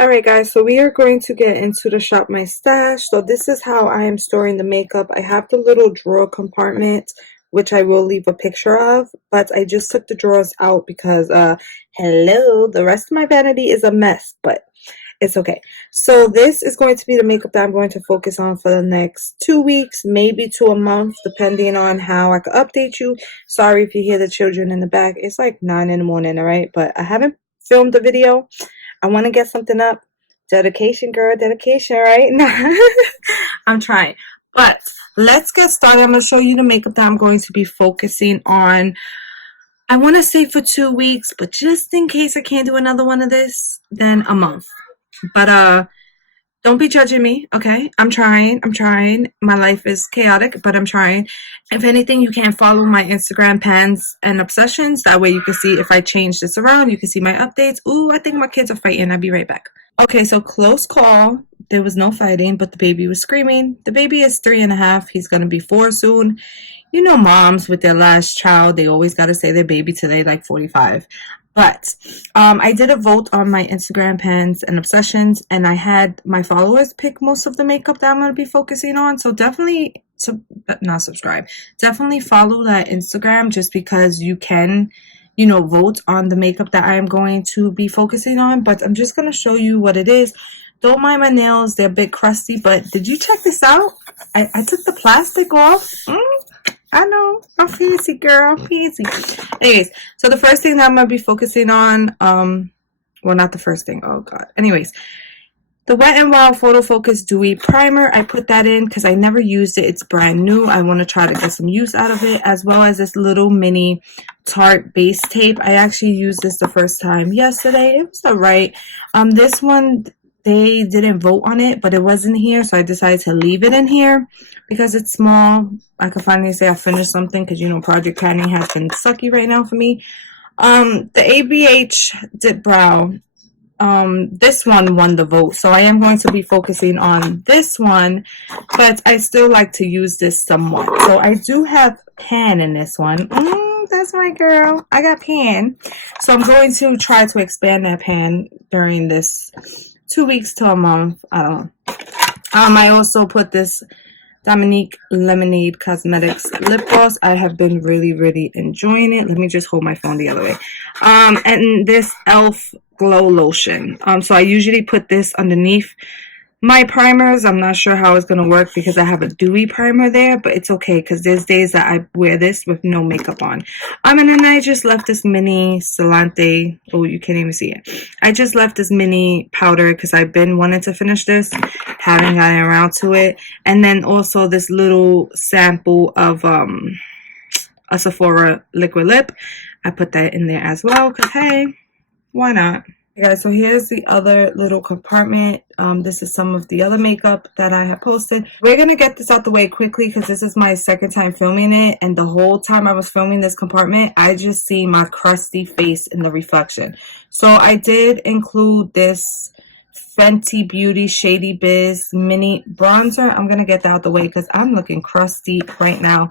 Alright guys, so we are going to get into the shop my stash. So this is how I am storing the makeup. I have the little drawer compartment, which I will leave a picture of, but I just took the drawers out because hello, the rest of my vanity is a mess, but it's okay. So this is going to be the makeup that I'm going to focus on for the next 2 weeks, maybe to a month, depending on how I can update you. Sorry if you hear the children in the back. It's like 9 in the morning, alright? But I haven't filmed the video. I want to get something up. Dedication, girl, dedication, right? I'm trying. But let's get started. I'm going to show you the makeup that I'm going to be focusing on. I want to say for 2 weeks, but just in case I can't do another one of this, then a month. But don't be judging me, okay? I'm trying. My life is chaotic, but I'm trying. If anything, you can follow my Instagram pans and obsessions. That way you can see if I change this around. You can see my updates. Ooh, I think my kids are fighting. I'll be right back. Okay, so close call. There was no fighting, but the baby was screaming. The baby is 3.5. He's going to be 4 soon. You know moms with their last child, they always got to say their baby till they like 45. But I did a vote on my Instagram pans and obsessions, and I had my followers pick most of the makeup that I'm going to be focusing on. So definitely, not subscribe, definitely follow that Instagram just because you can, you know, vote on the makeup that I am going to be focusing on. But I'm just going to show you what it is. Don't mind my nails, they're a bit crusty, but did you check this out? I took the plastic off. I know, I'm fancy, girl, I'm fancy. Anyways, so the first thing that I'm going to be focusing on, well, not the first thing, oh god. Anyways, the Wet n Wild Photo Focus Dewy Primer, I put that in because I never used it. It's brand new. I want to try to get some use out of it, as well as this little mini Tarte base tape. I actually used this the first time yesterday. It was alright. This one, they didn't vote on it, but it wasn't here, so I decided to leave it in here because it's small. I could finally say I finished something because, you know, project planning has been sucky right now for me. The ABH Brow, this one won the vote, so I am going to be focusing on this one, but I still like to use this somewhat. So I do have pan in this one. That's my girl. I got pan. So I'm going to try to expand that pan during this 2 weeks to a month. I don't know. I also put this Dominique Lemonade Cosmetics lip gloss. I have been really enjoying it. Let me just hold my phone the other way. And this e.l.f. glow lotion. So I usually put this underneath my primers. I'm not sure how it's going to work because I have a dewy primer there, but it's okay because there's days that I wear this with no makeup on. And then I just left this mini Solante. Oh, you can't even see it. I just left this mini powder because I've been wanting to finish this, haven't gotten around to it. And then also this little sample of a Sephora liquid lip. I put that in there as well because, hey, why not? Okay, guys, so here's the other little compartment. This is some of the other makeup that I have posted. We're going to get this out the way quickly because this is my second time filming it. And the whole time I was filming this compartment, I just see my crusty face in the reflection. So I did include this Fenty Beauty Shady Biz Mini Bronzer. I'm going to get that out the way because I'm looking crusty right now.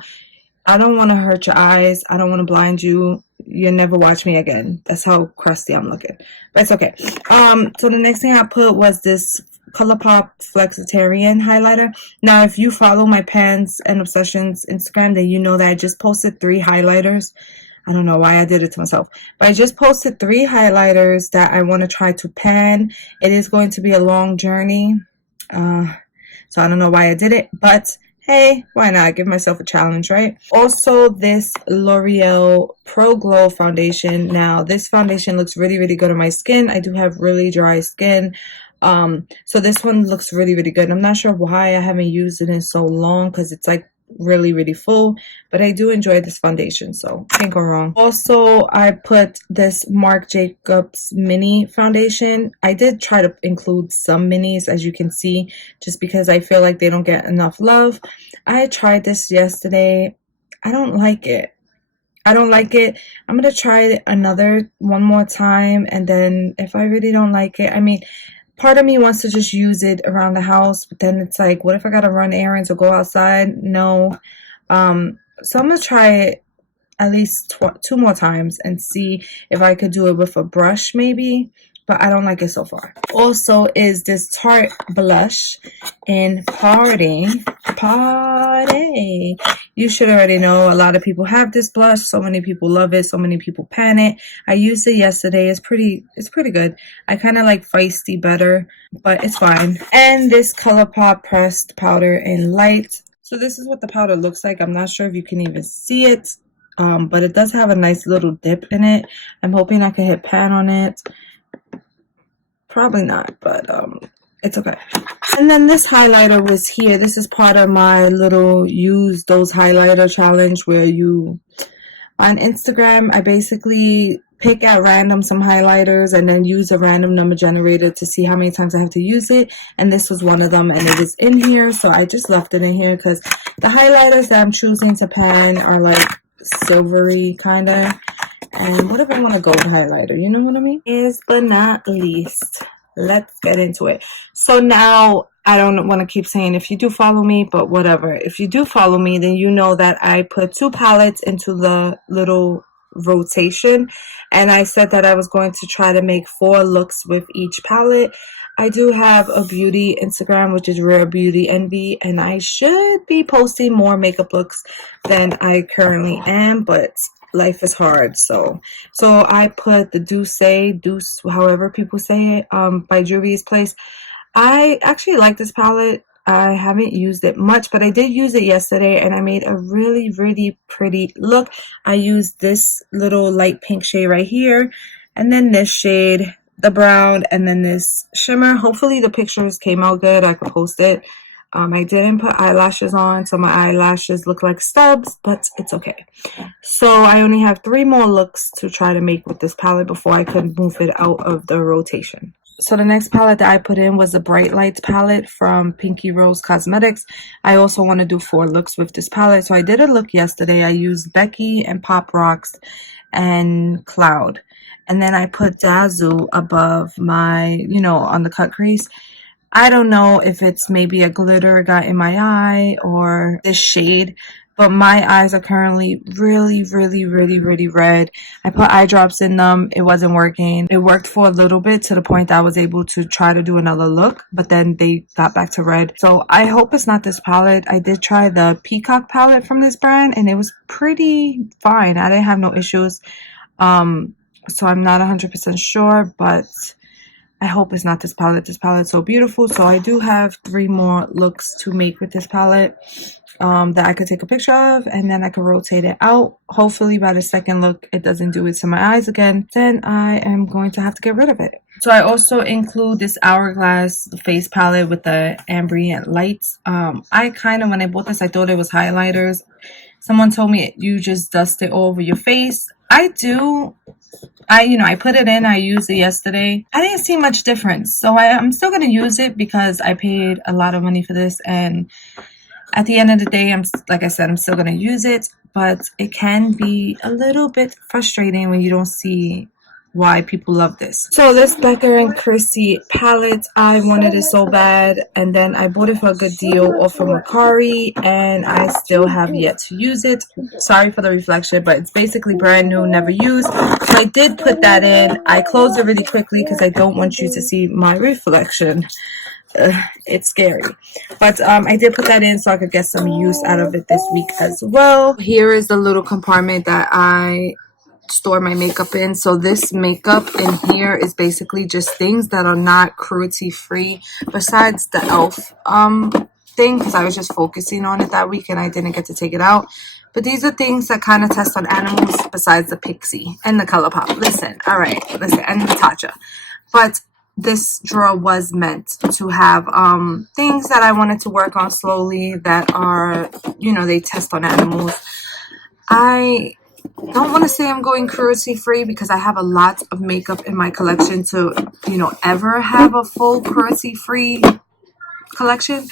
I don't want to hurt your eyes. I don't want to blind you. You'll never watch me again. That's how crusty I'm looking. But it's okay. So the next thing I put was this Colourpop flexitarian highlighter. Now, if you follow my pans and obsessions Instagram, then you know that I just posted 3 highlighters. I don't know why I did it to myself. But I just posted 3 highlighters that I want to try to pan. It is going to be a long journey. So I don't know why I did it. But hey, why not? Give myself a challenge, right? Also, this Loreal Pro Glow foundation. Now, this foundation looks really good on my skin. I do have really dry skin. So this one looks really good. I'm not sure why I haven't used it in so long because it's like really full, but I do enjoy this foundation, so can't go wrong. Also, I put this Marc Jacobs mini foundation. I did try to include some minis, as you can see, just because I feel like they don't get enough love. I tried this yesterday. I don't like it. I'm gonna try one more time, and then if I really don't like it, I mean, part of me wants to just use it around the house, but then it's like, what if I gotta run errands or go outside? No. So I'm gonna try it at least 2 more times and see if I could do it with a brush maybe. but I don't like it so far. Also is this Tarte blush in Paaaarty. You should already know a lot of people have this blush. So many people love it. So many people pan it. I used it yesterday. It's pretty good. I kind of like feisty better, but it's fine. And this Colourpop pressed powder in light. So this is what the powder looks like. I'm not sure if you can even see it, but it does have a nice little dip in it. I'm hoping I can hit pan on it. Probably not, but it's okay. And then this highlighter was here. This is part of my little use those highlighter challenge where you, on Instagram, I basically pick at random some highlighters and then use a random number generator to see how many times I have to use it. And this was one of them, and it was in here, so I just left it in here because the highlighters that I'm choosing to pan are like silvery kind of. And what if I want a gold highlighter? You know what I mean? Last but not least, let's get into it. So now, I don't want to keep saying if you do follow me, but whatever. If you do follow me, then you know that I put 2 palettes into the little rotation. And I said that I was going to try to make 4 looks with each palette. I do have a beauty Instagram, which is Rarebeautyenvy, and I should be posting more makeup looks than I currently am, but life is hard. So I put the douce, however people say it, by Juvias place. I actually like this palette. I haven't used it much, but I did use it yesterday and I made a really, really pretty look. I used this little light pink shade right here, and then this shade, the brown, and then this shimmer. Hopefully the pictures came out good. I could post it. I didn't put eyelashes on, so my eyelashes look like stubs, but it's okay. So I only have 3 more looks to try to make with this palette before I could move it out of the rotation. So the next palette that I put in was the Bright Lights palette from Pinkyrosecosmetics. I also want to do 4 looks with this palette. So I did a look yesterday. I used Becky and Pop Rocks and Cloud. And then I put Dazzle above my, you know, on the cut crease. I don't know if it's maybe a glitter got in my eye or this shade, but my eyes are currently really, really, really, really red. I put eye drops in them. It wasn't working. It worked for a little bit to the point that I was able to try to do another look, but then they got back to red. So I hope it's not this palette. I did try the Peacock palette from this brand and it was pretty fine. I didn't have no issues. So I'm not 100% sure, but I hope it's not this palette. This palette's so beautiful. So I do have 3 more looks to make with this palette that I could take a picture of, and then I could rotate it out. Hopefully by the second look it doesn't do it to my eyes again. Then I am going to have to get rid of it. So I also include this Hourglass face palette with the ambient lights. I kind of, when I bought this, I thought it was highlighters. Someone told me you just dust it all over your face. I do. I put it in, I used it yesterday. I didn't see much difference. So I'm still going to use it because I paid a lot of money for this. And at the end of the day, like I said, I'm still going to use it. But it can be a little bit frustrating when you don't see why people love this. So this Becca and Christie palette, I wanted it so bad, and then I bought it for a good deal off from Mercari, and I still have yet to use it. Sorry for the reflection, but it's basically brand new, never used. So I did put that in. I closed it really quickly because I don't want you to see my reflection. It's scary, but I did put that in so I could get some use out of it this week as well. Here is the little compartment that I store my makeup in. So this makeup in here is basically just things that are not cruelty free, besides the elf thing, because I was just focusing on it that week and I didn't get to take it out. But these are things that kind of test on animals, besides the Pixie and the Colourpop. Listen, all right, listen, and the Tatcha. But this drawer was meant to have things that I wanted to work on slowly that are, they test on animals. I don't want to say I'm going cruelty free because I have a lot of makeup in my collection to, ever have a full cruelty free collection.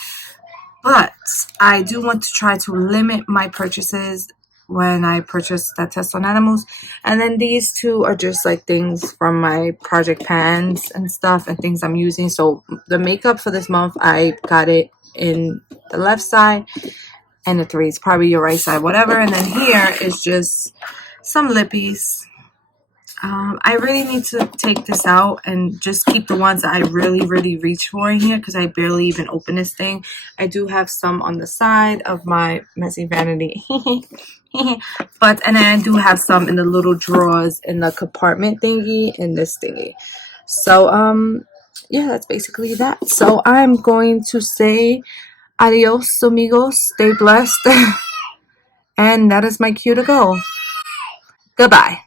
But I do want to try to limit my purchases when I purchase that test on animals. And then these 2 are just like things from my project pans and stuff and things I'm using. So the makeup for this month, I got it in the left side, and the 3 is probably your right side, whatever. And then here is just some lippies. I really need to take this out and just keep the ones that I really reach for in here because I barely even open this thing. I do have some on the side of my messy vanity. But, and then I do have some in the little drawers in the compartment thingy and this thingy. So, yeah, that's basically that. So I'm going to say adios, amigos. Stay blessed. And that is my cue to go. Goodbye.